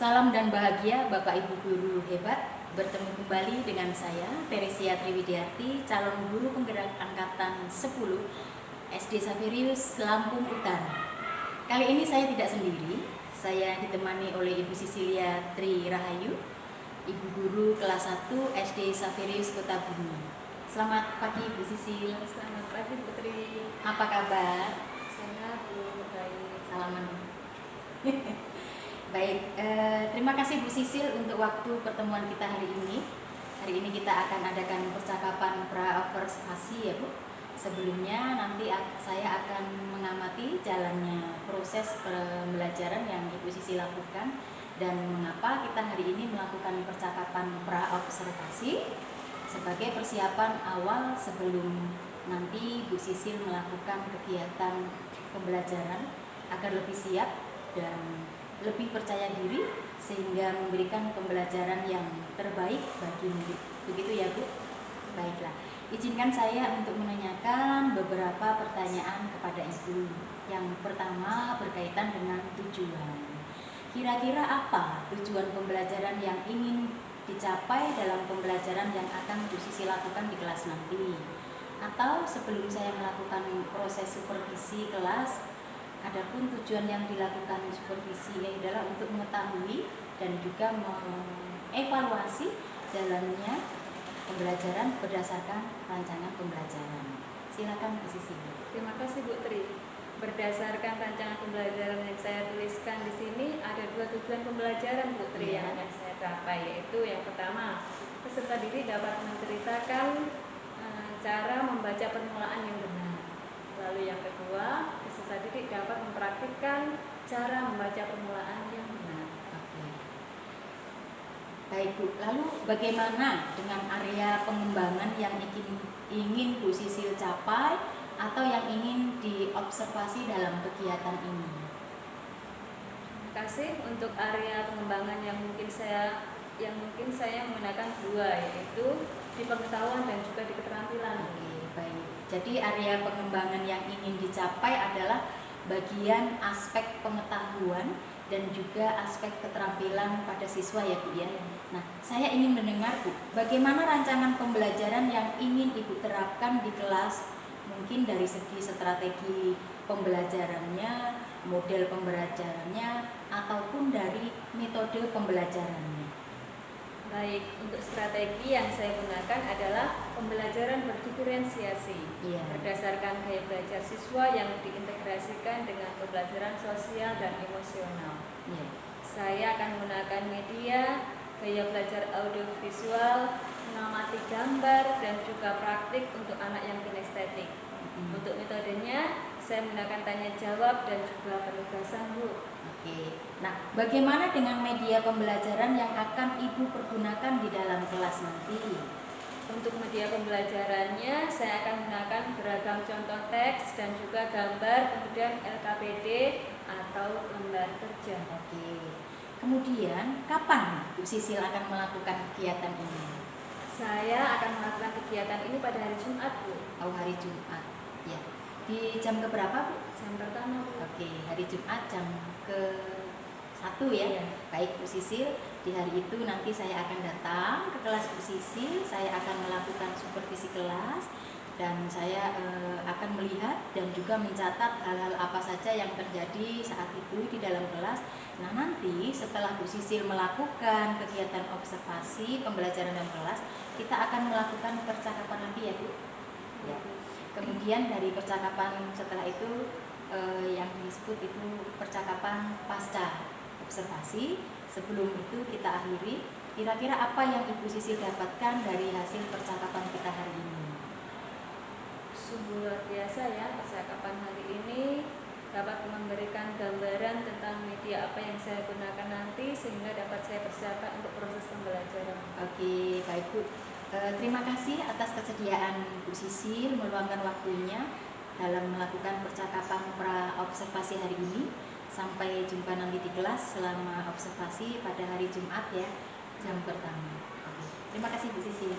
Salam dan bahagia Bapak Ibu guru hebat. Bertemu kembali dengan saya Teresia Triwidiarti, calon guru penggerak angkatan 10 SD Saverius Lampung Utara. Kali ini saya tidak sendiri, saya ditemani oleh Ibu Sisilia Tri Rahayu, Ibu guru kelas 1 SD Saverius Kota Bumi. Selamat pagi Bu Sisil. Selamat pagi Putri. Apa kabar? Sehat Bu, baik. Salaman. Baik, terima kasih Bu Sisil untuk waktu pertemuan kita hari ini. Hari ini kita akan adakan percakapan pra-observasi ya Bu. Sebelumnya nanti saya akan mengamati jalannya proses pembelajaran yang Ibu Sisil lakukan dan mengapa kita hari ini melakukan percakapan pra-observasi sebagai persiapan awal sebelum nanti Bu Sisil melakukan kegiatan pembelajaran agar lebih siap dan lebih percaya diri sehingga memberikan pembelajaran yang terbaik bagi murid. Begitu ya Bu? Baiklah, izinkan saya untuk menanyakan beberapa pertanyaan kepada Ibu. Yang pertama berkaitan dengan tujuan. Kira-kira apa tujuan pembelajaran yang ingin dicapai dalam pembelajaran yang akan Bu Sisil lakukan di kelas nanti? Atau sebelum saya melakukan proses supervisi kelas, adapun tujuan yang dilakukan supervisi adalah untuk mengetahui dan juga mengevaluasi jalannya pembelajaran berdasarkan rancangan pembelajaran. Silakan Bu Sisil. Terima kasih Bu Tri. Berdasarkan rancangan pembelajaran yang saya tuliskan di sini, ada dua tujuan pembelajaran Bu Tri yang akan saya capai, yaitu yang pertama, peserta didik dapat menceritakan cara membaca permulaan yang benar. Lalu yang kedua, peserta didik dapat mempraktikkan cara membaca permulaan yang benar. Oke. Baik Bu, lalu bagaimana dengan area pengembangan yang ingin Bu Sisil capai atau yang ingin diobservasi dalam kegiatan ini? Terima kasih. Untuk area pengembangan yang mungkin saya menggunakan dua, yaitu di pengetahuan dan juga di keterampilan. Oke, baik. Jadi area pengembangan yang ingin dicapai adalah bagian aspek pengetahuan dan juga aspek keterampilan pada siswa ya Bu ya. Nah, saya ingin mendengar Bu, bagaimana rancangan pembelajaran yang ingin Ibu terapkan di kelas, mungkin dari segi strategi pembelajarannya, model pembelajarannya, ataupun dari metode pembelajarannya. Baik, untuk strategi yang saya gunakan adalah pembelajaran berdiferensiasi berdasarkan gaya belajar siswa yang diintegrasikan dengan pembelajaran sosial dan emosional. Saya akan menggunakan media gaya belajar audiovisual, mengamati gambar, dan juga praktik untuk anak yang kinestetik. Untuk metodenya, saya menggunakan tanya jawab dan juga penugasan Bu. Oke. Nah, bagaimana dengan media pembelajaran yang akan Ibu pergunakan di dalam kelas nanti? Untuk media pembelajarannya, saya akan menggunakan beragam contoh teks dan juga gambar, kemudian LKPD atau lembar kerja. Oke. Kemudian, kapan Bu Sisil akan melakukan kegiatan ini? Saya akan melakukan kegiatan ini pada hari Jumat Bu. Oh, hari Jumat. Ya. Di jam keberapa Bu? Jam pertama Bu. Oke, hari Jumat jam ke-1 ya. Baik Bu Sisil, di hari itu nanti saya akan datang ke kelas Bu Sisil, saya akan melakukan supervisi kelas dan saya akan melihat dan juga mencatat hal-hal apa saja yang terjadi saat itu di dalam kelas. Nah, nanti setelah Bu Sisil melakukan kegiatan observasi pembelajaran dalam kelas, kita akan melakukan percakapan lagi ya Bu. Ya. Kemudian dari percakapan setelah itu yang disebut itu percakapan pasca observasi. Sebelum itu kita akhiri. Kira-kira apa yang Ibu Sisil dapatkan dari hasil percakapan kita hari ini? Sungguh luar biasa ya, percakapan hari ini dapat memberikan gambaran tentang media apa yang saya gunakan nanti sehingga dapat saya persiapkan untuk proses pembelajaran. Oke, baik Bu. Terima kasih atas kesediaan Bu Sisil meluangkan waktunya dalam melakukan percakapan pra-observasi hari ini. Sampai jumpa nanti di kelas selama observasi pada hari Jumat ya, jam pertama. Oke. Terima kasih Bu Sisil.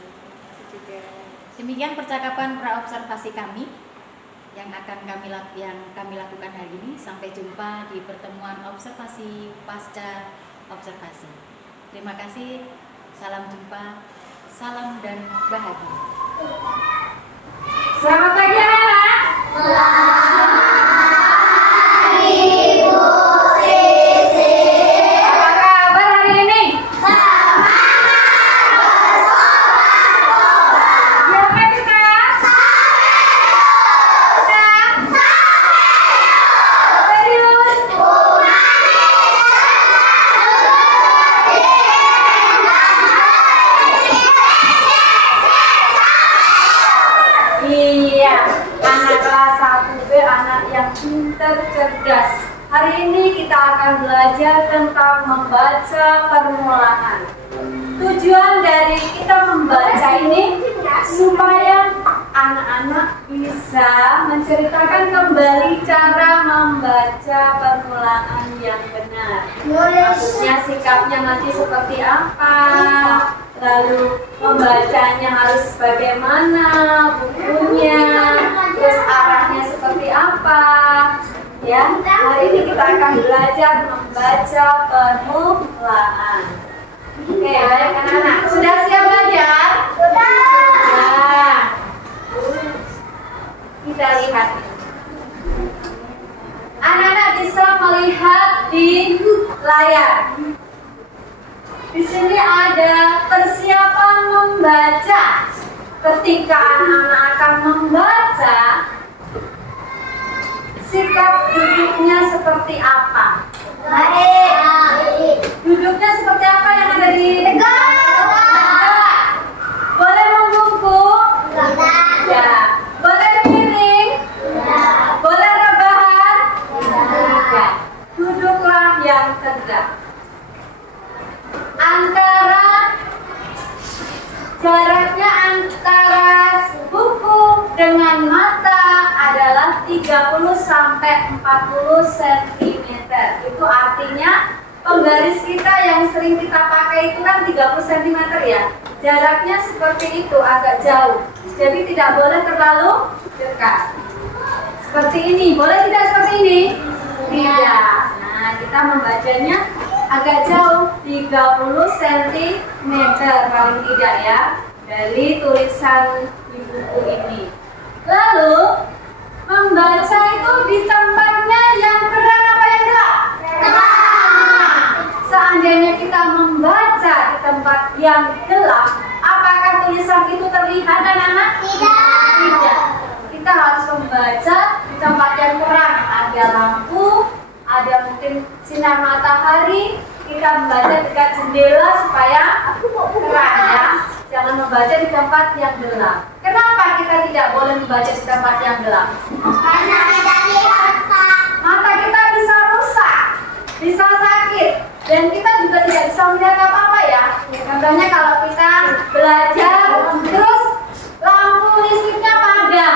Demikian percakapan pra-observasi kami yang kami lakukan hari ini. Sampai jumpa di pertemuan observasi pasca observasi. Terima kasih, salam jumpa, salam dan bahagia. Selamat pagi anak-anak. Apa kabar hari ini? Siapa kita? Serius? Iya, anak kelas 1B, anak yang pintar, cerdas. Hari ini kita akan belajar tentang membaca permulaan. Tujuan dari kita membaca ini supaya anak-anak bisa menceritakan kembali cara membaca permulaan yang benar. Maksudnya sikapnya nanti seperti apa, lalu membacanya harus bagaimana, bukunya, terus arahnya seperti apa. Ya, hari ini kita akan belajar membaca permulaan. Oke, baik anak-anak, sudah siap belajar? Sudah. Kita lihat. Anak-anak bisa melihat di layar. Di sini ada persiapan membaca. Ketika anak-anak akan membaca, sikap duduknya seperti apa? Baik. Duduknya seperti apa yang ada di tegak? Boleh membungkuk? Ya. Boleh miring? Boleh rebahan? Ya. Duduklah yang tegak. Jaraknya antara buku dengan mata adalah 30 sampai 40 cm. Itu artinya penggaris kita yang sering kita pakai itu kan 30 cm ya. Jaraknya seperti itu, agak jauh. Jadi tidak boleh terlalu dekat. Seperti ini, boleh tidak seperti ini? Tidak. Nah, kita membacanya agak jauh, 30 cm paling tidak ya, dari tulisan di buku ini. Lalu membaca itu di tempatnya yang terang apa yang gelap? Terang. Seandainya kita membaca di tempat yang gelap, apakah tulisan itu terlihat anak-anak? Tidak. Kita harus membaca di tempat yang terang, ada lampu, ada mungkin sinar matahari. Kita membaca dekat jendela supaya terang ya. Jangan membaca di tempat yang gelap. Kenapa kita tidak boleh membaca di tempat yang gelap? Karena tidak lihat, Pak. Mata kita bisa rusak, bisa sakit, dan kita juga tidak bisa melihat apa-apa ya. Contohnya kalau kita belajar terus lampu listriknya padam,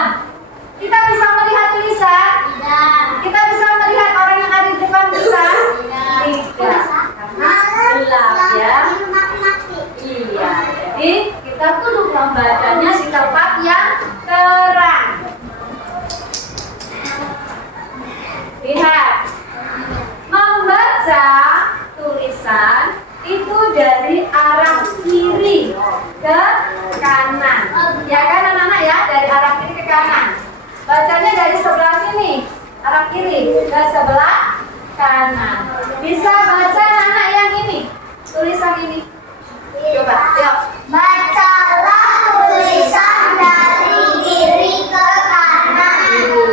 kita bisa melihat tulisan? Tidak. Kita bisa melihat orang yang ada di depan kita? Tidak. Karena gelap ya. Iya. Jadi kita kudu membacanya di tempat yang terang. Lihat. Membaca tulisan itu dari arah kiri ke kanan. Ya kan anak-anak ya, dari arah kiri ke kanan. Bacanya dari sebelah sini, arah kiri ke sebelah kanan. Bisa baca anak yang ini, tulisan ini. Coba, yuk. Bacalah tulisan dari kiri ke kanan.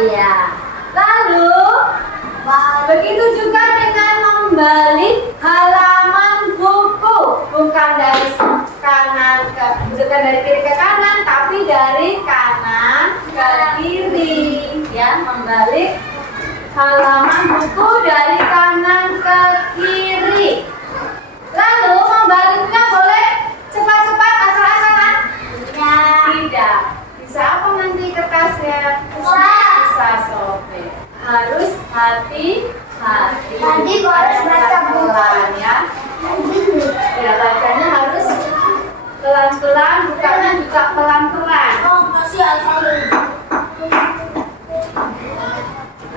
Iya. Lalu, begitu juga dengan membalik halaman buku, bukan dari kanan ke, bukan dari kiri ke kanan, tapi dari kanan ke kiri. Ya, membalik halaman buku dari kanan ke kiri. Lalu membaliknya boleh cepat-cepat asal-asalan? Tidak. Bisa apa nanti kertasnya? Bisa sobek. Harus hati-hati. Nanti harus baca pelan ya. Ya, bacanya harus pelan-pelan, bukanya juga pelan-pelan. Oh, kasih alfabet.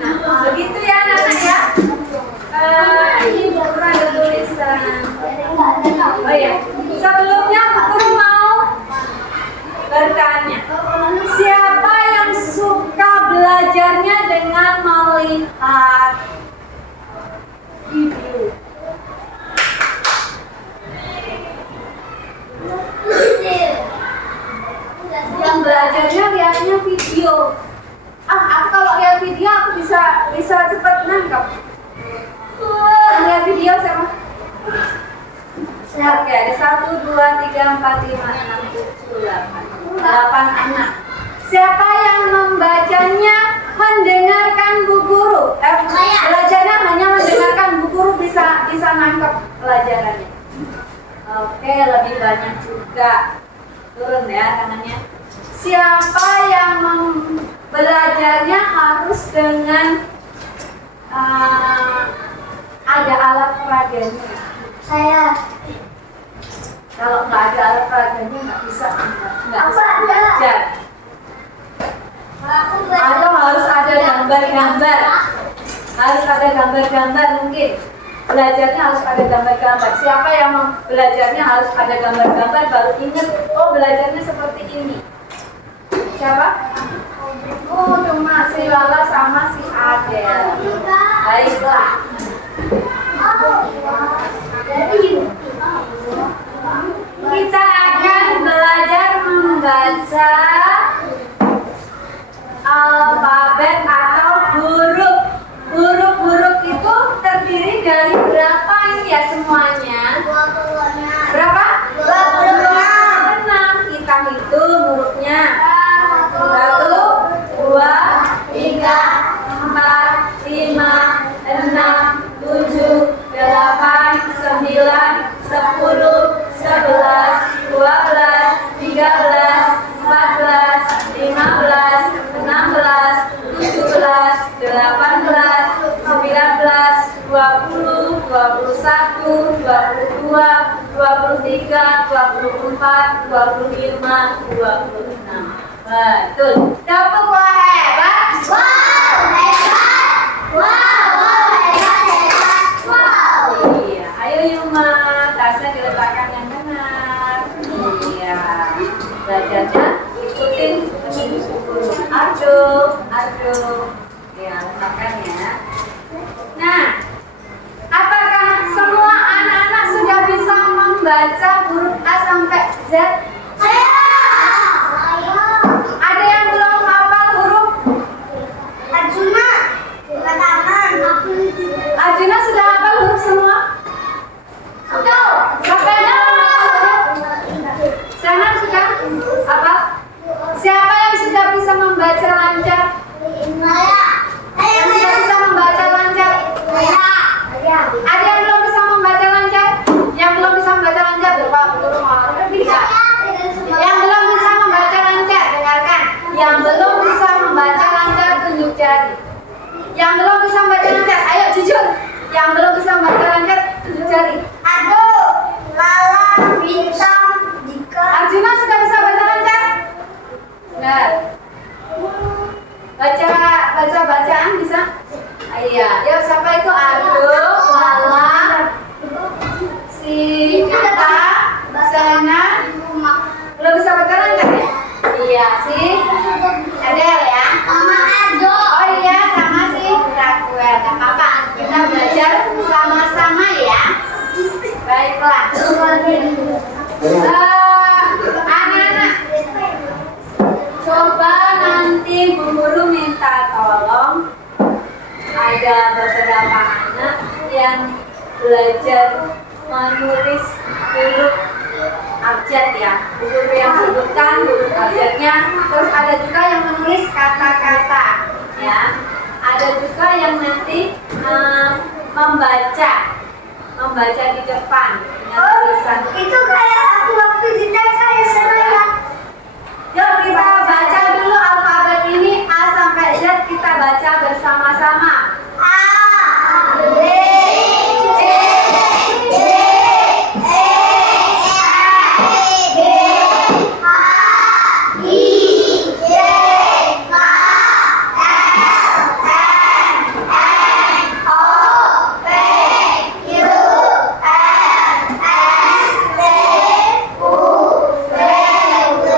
Nah, begitu ya anak-anak ya. Ini buku ada tulisan. bisa cepat nangkep? Lihat video sama? Oke, ada 1, 2, 3, 4, 5, 6, 7, 8 anak. Siapa yang membacanya, mendengarkan bu guru? Belajarnya hanya mendengarkan bu guru bisa nangkep pelajarannya. Oke, lebih banyak juga. Turun ya tangannya. Siapa yang belajarnya harus dengan ada alat peraganya? Saya. Kalau nggak ada alat peraganya nggak bisa belajar. Atau harus ada gambar-gambar. Harus ada gambar-gambar mungkin. Belajarnya harus ada gambar-gambar. Siapa yang belajarnya harus ada gambar-gambar baru ingat, oh belajarnya seperti ini. Siapa? Oh, cuma si Lala sama si Adel. Baiklah. Kita akan belajar membaca alfabet atau huruf. Huruf-huruf itu terdiri dari berapa ini ya semuanya? 26. Berapa? 26. Tenang, kita hitung hurufnya. 1, 2, 3, 4, 5, 6, 7, 8, 9, 10, 11, 12, 13, 14, 15, 16, 17, 18, 19, 20, 21, 22, 23, 24, 25, 26. Betul. Tepuk wah hebat. Wow, hebat. Wow, hebat. Wow. Iya, ayo Yuma, tasnya diletakkan yang benar. Iya, belajarnya ikutin. Aduh. Ya, letakkan ya. Nah, apakah semua anak-anak sudah bisa membaca huruf A sampai Z? Ada yang belum hafal huruf? Arjuna sudah hafal huruf semua? Siapa yang hafal huruf? Sana sudah hafal? Siapa yang sudah bisa membaca lancar? Yang sudah bisa membaca lancar? Ada yang belum bisa membaca lancar? Yang belum bisa membaca lancar, Bapak Guru mau bisa. Yang belum bisa membaca lancar, dengarkan. Yang belum bisa membaca lancar, tunjuk jari. Yang belum bisa membaca lancar, ayo jujur. Yang belum bisa membaca lancar, tunjuk jari. Arjuna sudah bisa baca lancar? Enggak. Baca bacaan bisa? Iya. Yuk, siapa itu? Ardo, Lala, si Kata, Sana. Belum bisa baca lancar ya? Iya sih. Adel ya? Oh iya, sama sih. Rakuel, gak apa-apa. Kita belajar sama-sama ya. Baiklah. Anak-anak, coba nanti Bu Guru minta tolong. Ada beberapa anak yang belajar menulis huruf abjad ya. Bu Guru yang sebutkan huruf abjadnya. Terus ada juga yang menulis kata-kata ya. Ada juga yang nanti membaca di depan dengan tulisan. Itu kayak aku waktu di TK ya saya. Yuk kita baca dulu alfabet ini A sampai Z, kita baca bersama-sama. A, B, C, D, E, F, G, H, I, J, K, L, M, N, O, P, Q, R, S, T, U, V, W,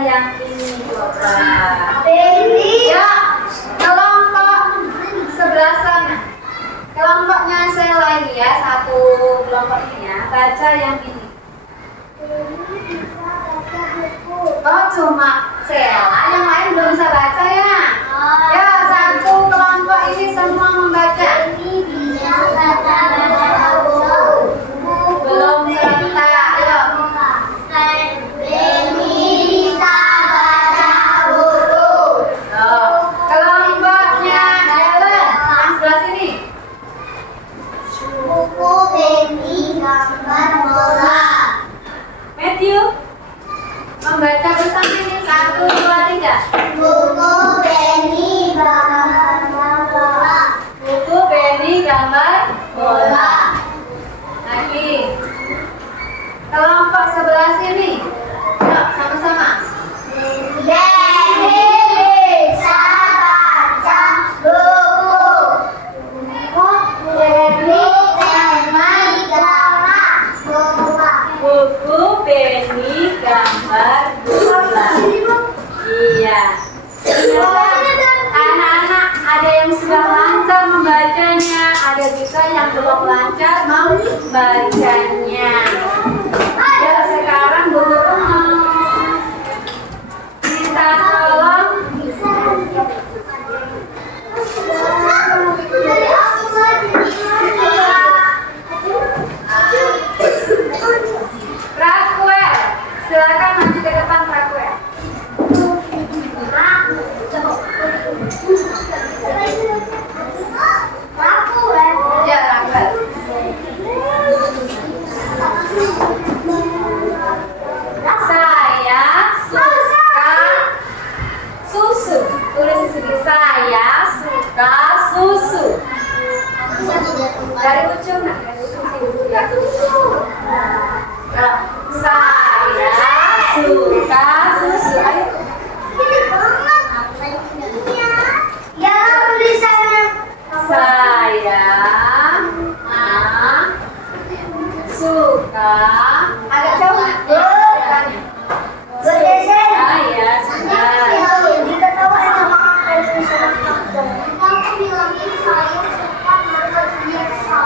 yang ini coba. Beni. Ya, kelompok sebelah sana. Kelompoknya saya lagi ya, satu kelompok ini ya. Baca yang ini. Oh, cuma Sela, yang lain belum bisa baca ya. Ya, satu kelompok ini semua membaca. Beni bisa baca buku. Belum serta, ayo. Beni bisa baca buku. Oh, kelompoknya Ellen, yang sebelah sini. Buku Beni gambar bola. Matthew, membaca bersama ini 1, 2, 3. Buku Beni gambar bola. Buku Benny gambar Bola. lagi. Kelompok sebelah sini. Yuk, sama-sama. Beni bisa baca buku. Beni gambar bola. Buku Benny gambar bola. Iya. Anak-anak, ada yang sudah lancar membacanya, ada juga yang belum lancar membacanya. Ya, sekarang dulu minta tolong Raquel. Silakan maju ke depan Raquel. Ya, Raquel. Saya suka susu. Tulis di sini. Saya suka susu. Dari ujung, nah, dari ujung sini ya. Nah, saya suka susu. Ayo. Ya, tulisannya. Saya suka. Agak jauh nggak? Depannya. Bergeser. Saya suka. Diketahui sama apa tulisan aku bilangin saya suka makan biasa.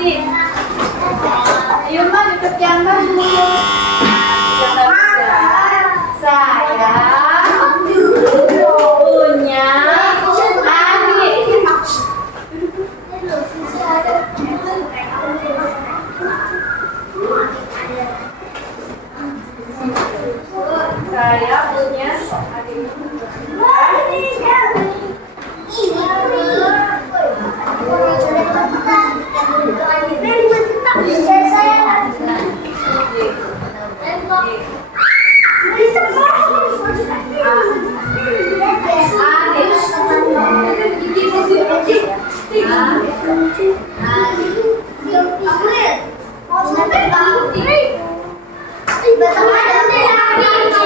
Adi. Yuma duduk yang bagus. Yang bagus ya. Saya punya adik. Saya punya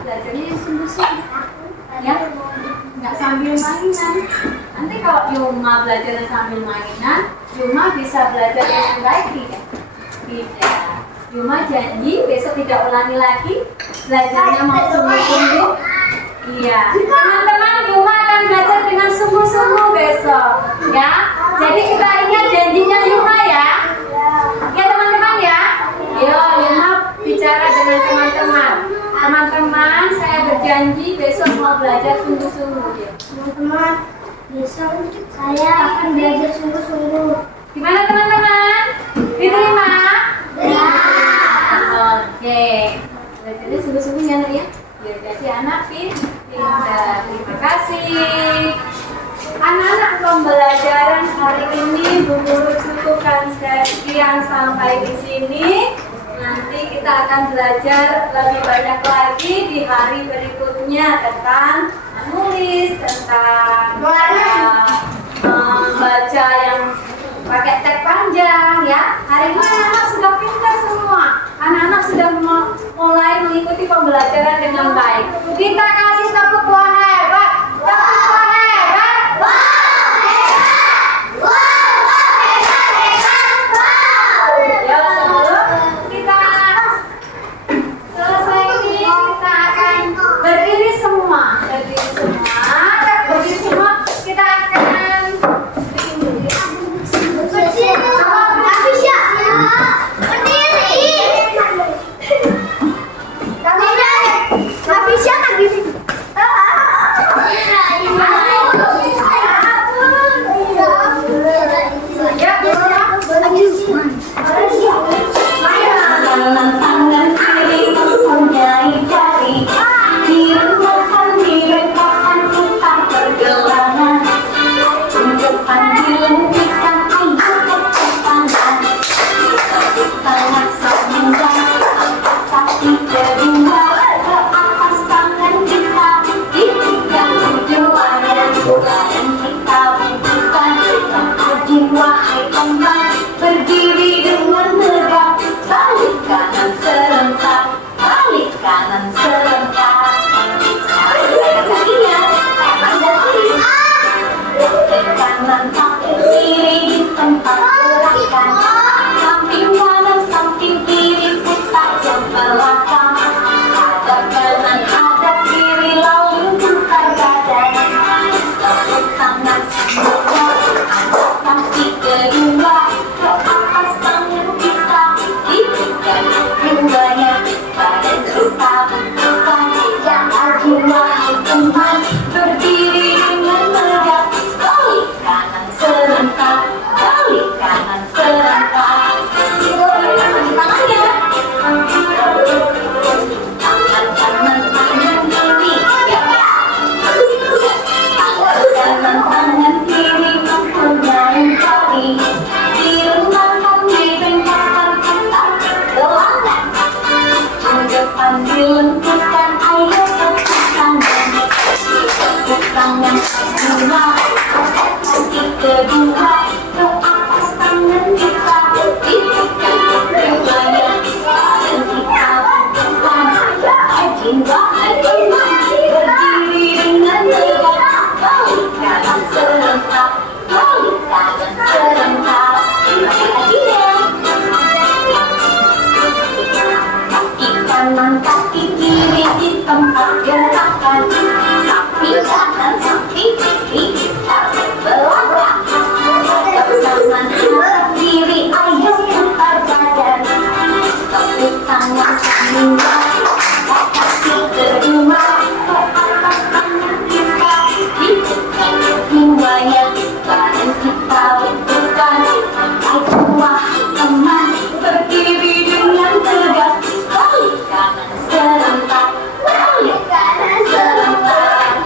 belajarnya sungguh-sungguh ya, nggak sambil mainan. Nanti kalau Yuma belajar sambil mainan, Yuma bisa belajar dengan baik tidak? Tidak. Yuma janji besok tidak ulangi lagi, belajarnya mau sungguh-sungguh. Iya, teman-teman, Yuma akan belajar dengan sungguh-sungguh besok ya. Jadi kita ingat janjinya Yuma ya. Ya teman-teman ya. Yo, Yuma bicara dengan teman-teman. Teman-teman, saya berjanji besok mau belajar sungguh-sungguh ya. Teman-teman, besok saya akan belajar sungguh-sungguh. Gimana teman-teman? Diterima? Ya. Oke. Belajarnya sungguh-sungguh ya, Nak ya. Biar jadi anak pintar. Terima kasih. Anak-anak, pembelajaran hari ini Bu Guru cukupkan sekian sampai di sini. Nanti kita akan belajar lebih banyak lagi di hari berikutnya tentang menulis, tentang membaca yang pakai teks panjang ya. Hari ini anak-anak sudah pintar semua. Anak-anak sudah mulai mengikuti pembelajaran dengan baik. Kita kasih tepuk tangan hebat. Tepuk tangan hebat. Ya, sebelum kita selesai ini kita akan berdiri semua. Kita akan Tapi siapa di sini? Kanan kaki kiri di tempat gerakan, sapi kanan sapi kiri tarik belakang, tangan kanan kiri ayo putar badan, tepuk tangan sambil kaki kedua ke atas tangan kita, hidupkan jiwanya badan kita bentukkan, ayo wahai teman berdiri dengan tegak. Kanan serentak, balik kanan serentak.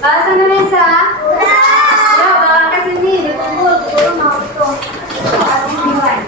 Bahasa Indonesia. Ya, bawa ke sini dikumpul, guru mau hitung. Kasih nilai.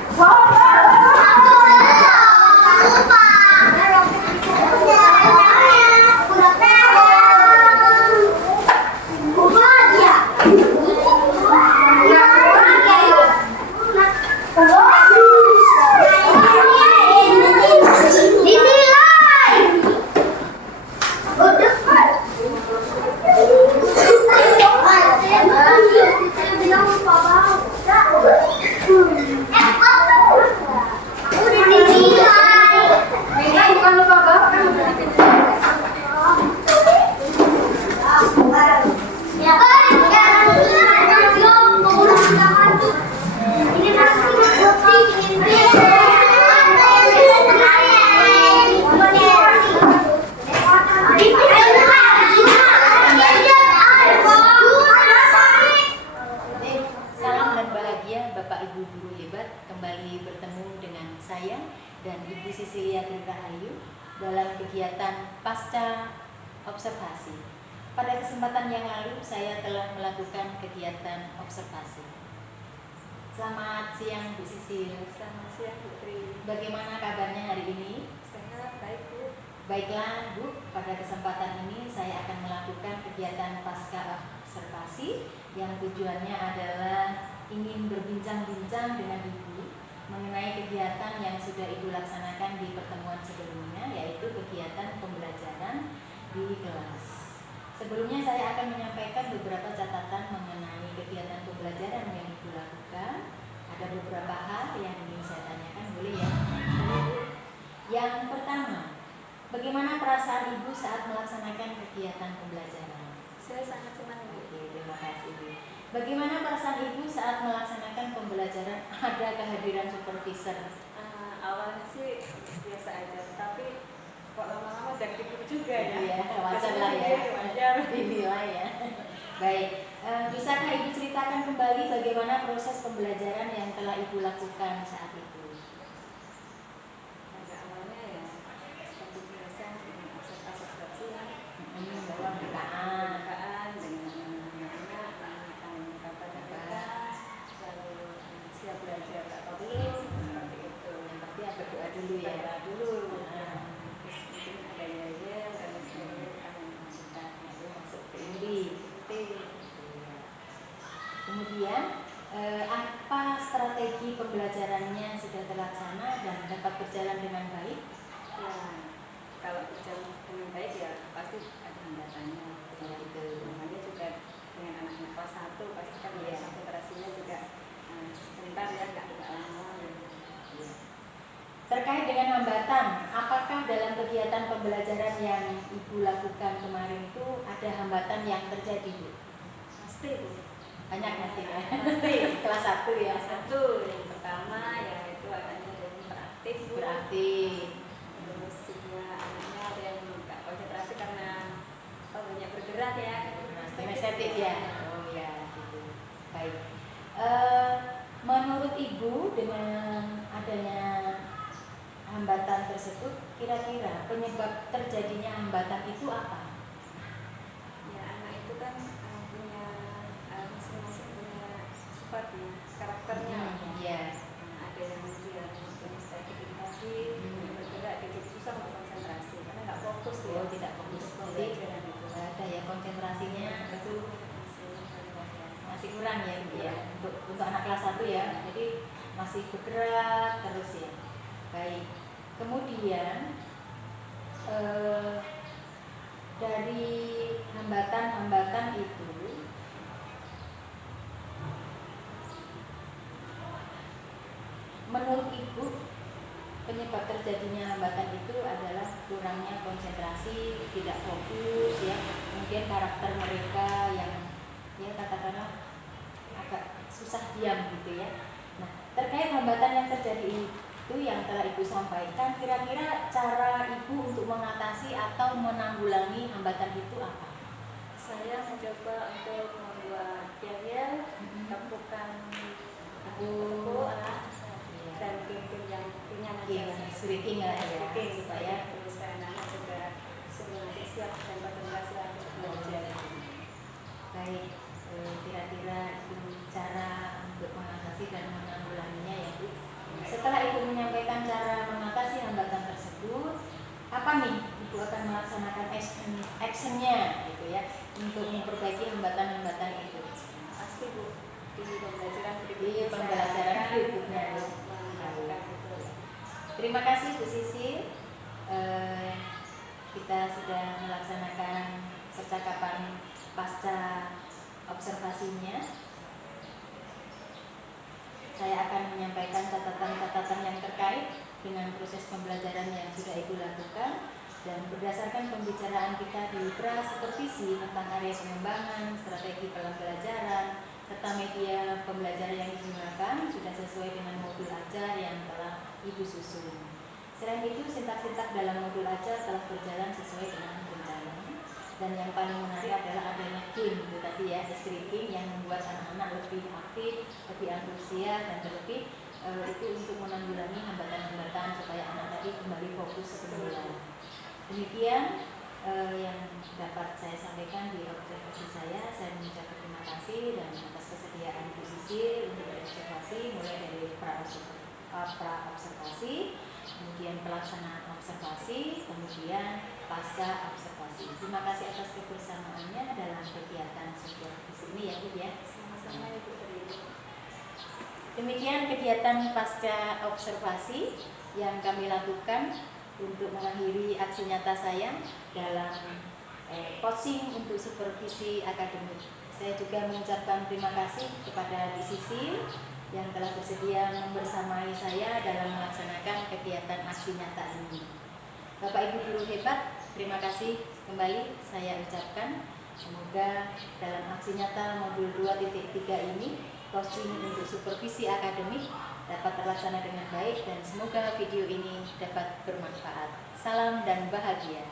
Dan Ibu Sisilia Tirtahayu dalam kegiatan pasca observasi. Pada kesempatan yang lalu saya telah melakukan kegiatan observasi. Selamat siang Bu Sisil. Selamat siang Putri. Bagaimana kabarnya hari ini? Sehat, baik Bu. Baiklah Bu, pada kesempatan ini saya akan melakukan kegiatan pasca observasi yang tujuannya adalah ingin berbincang-bincang dengan Ibu mengenai kegiatan yang sudah Ibu laksanakan di pertemuan sebelumnya, yaitu kegiatan pembelajaran di kelas. Sebelumnya saya akan menyampaikan beberapa catatan mengenai kegiatan pembelajaran yang Ibu lakukan. Ada beberapa hal yang ingin saya tanyakan, boleh ya? Yang pertama, bagaimana perasaan Ibu saat melaksanakan kegiatan pembelajaran? Saya sangat senang Bu. Oke, terima kasih Bu. Bagaimana perasaan Ibu saat melaksanakan pembelajaran? Ada kehadiran supervisor? Awalnya sih biasa aja, tapi kok lama-lama jadi guru juga ya. Iya, wajar lah ya. Wajar. Inilah ya. Baik, bisakah Ibu ceritakan kembali bagaimana proses pembelajaran yang telah Ibu lakukan saat itu? Pada awalnya ya seperti biasa dengan observasi Bahwa bukaan dengan siap belajar atau belum, seperti itu. yang pasti berdoa dulu ya. Berdoa dulu. Terus mungkin ada yel dan sebagainya kita masuk ke inti. Kemudian apa strategi pembelajaran semuanya sudah terlaksana dan dapat berjalan dengan baik? Ya, kalau berjalan dengan baik ya pasti ada hambatannya. Gitu. Namanya juga dengan anak-anak kelas 1 pasti kan ya konsentrasinya juga sebentar ya, nggak lama. Ya. Terkait dengan hambatan, apakah dalam kegiatan pembelajaran yang Ibu lakukan kemarin itu ada hambatan yang terjadi, Bu? Pasti, Bu. Banyak pasti ya? Pasti. Kelas 1 ya? Kelas 1 yang pertama ya itu adanya dari beraktif, Bu. Beraktif. Terus juga anaknya ada yang nggak konsentrasi karena banyak bergerak ya. Kinestetik ya? Oh ya, gitu. Baik. Menurut Ibu dengan adanya hambatan tersebut, kira-kira penyebab terjadinya hambatan itu apa? Ya, anak itu kan punya masing-masing punya sifat ya, karakternya. Iya. Ada yang dia punya sedikit tadi, bergerak dia jadi susah untuk konsentrasi karena nggak fokus dia. Oh, tidak fokus. Jadi ada ya konsentrasinya itu masih kurang ya, Bu ya. Untuk anak kelas 1 ya. Jadi masih bergerak terus ya. Baik. Kemudian dari hambatan-hambatan itu menurut Ibu penyebab terjadinya hambatan itu adalah kurangnya konsentrasi, tidak fokus ya, kemudian karakter mereka yang ya katakanlah agak susah diam gitu ya. Nah, terkait hambatan yang terjadi itu yang telah Ibu sampaikan, kira-kira cara Ibu untuk mengatasi atau menanggulangi hambatan itu apa? Saya mencoba untuk membuat yel-yel, tepukan buku dan game-game yang ringan aja. Sweeping lah ya, supaya anak-anak juga sebenarnya siap dan konsentrasi untuk belajar. Baik, kira-kira itu cara untuk mengatasi dan menanggulanginya ya Bu. Setelah Ibu menyampaikan cara mengatasi hambatan tersebut, apa nih Ibu akan melaksanakan actionnya gitu ya untuk memperbaiki hambatan-hambatan itu? Pasti Bu, di pembelajaran berikutnya. Terima kasih Bu Sisil. Kita sudah melaksanakan percakapan pasca observasinya. Saya akan menyampaikan catatan-catatan yang terkait dengan proses pembelajaran yang sudah Ibu lakukan, dan berdasarkan pembicaraan kita di pra-supervisi tentang area pengembangan, strategi pembelajaran, serta media pembelajaran yang digunakan sudah sesuai dengan modul ajar yang telah Ibu susun. Selain itu, sintak-sintak dalam modul ajar telah berjalan sesuai dengan rencana. Dan yang paling menarik adalah adanya game itu tadi ya, escaping, yang membuat anak-anak lebih aktif, lebih antusias, dan terlebih itu untuk menanggulangi hambatan-hambatan supaya anak tadi kembali fokus semula. Demikian yang dapat saya sampaikan di observasi saya. Saya mengucapkan terima kasih dan atas kesediaan Ibu Sisil untuk berobservasi mulai dari pra-observasi, kemudian pelaksanaan observasi, kemudian pasca observasi. Terima kasih atas kebersamaannya dalam kegiatan supervisi ini ya Bu ya. Sama-sama Ibu Tri. Demikian kegiatan pasca observasi yang kami lakukan untuk mengakhiri aksi nyata saya dalam coaching untuk supervisi akademik. Saya juga mengucapkan terima kasih kepada Bu Sisil yang telah bersedia membersamai saya dalam melaksanakan kegiatan aksi nyata ini. Bapak Ibu guru hebat, terima kasih kembali saya ucapkan. Semoga dalam aksi nyata modul 2.3 ini coaching untuk supervisi akademik dapat terlaksana dengan baik, dan semoga video ini dapat bermanfaat. Salam dan bahagia.